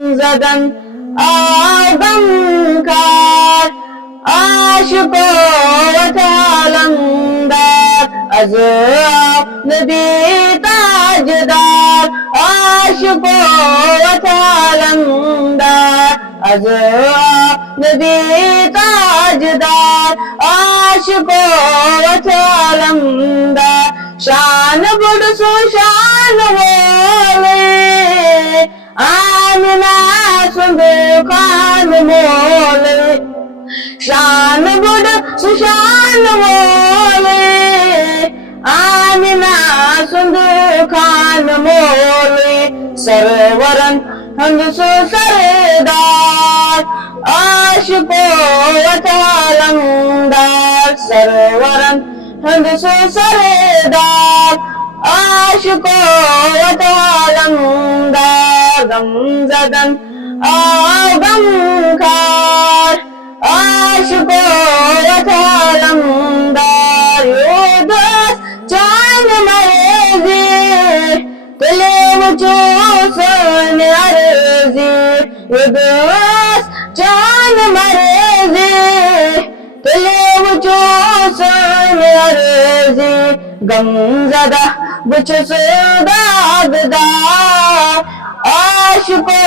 zeden ağlamkar, aşık olup alemdar, azab nebi tajdar, aşık olup alemdar, azab nebi tajdar, aşık olup alemdar, शान बुड़सो शान बोले आमिना सुंदर खान मोले शान बुड़सो शान बोले आमिना सुंदर खान मोले सरवरन हमसो सरदार आशिको वतालमदार सरवरन हमसो सरदार आशिको वतालमदार गमज़दन गमखार आशिको वतालमदार ये दोस्त जान मरेज़ी दिले मुझो सुन अर्ज़ी ये दोस्त जान मरेज़ी दिले मुझो सुन अर्ज़ी गमज़दा बुझसो दागदार आशिको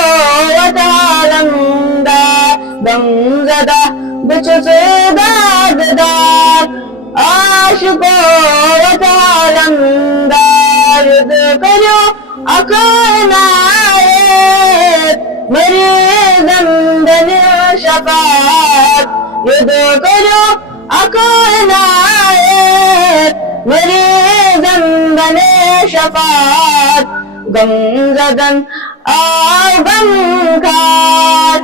वतालमदार गमज़दा बुझसो दागदार आशिको वतालमदार युद्ध करो अकानायत मेरे ज़मदन शफ़ात युद्ध करो अकानायत मेरे ज़मदन शफ़ात गमज़दन गमखार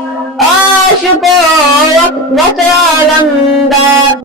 आशिको वतालमदार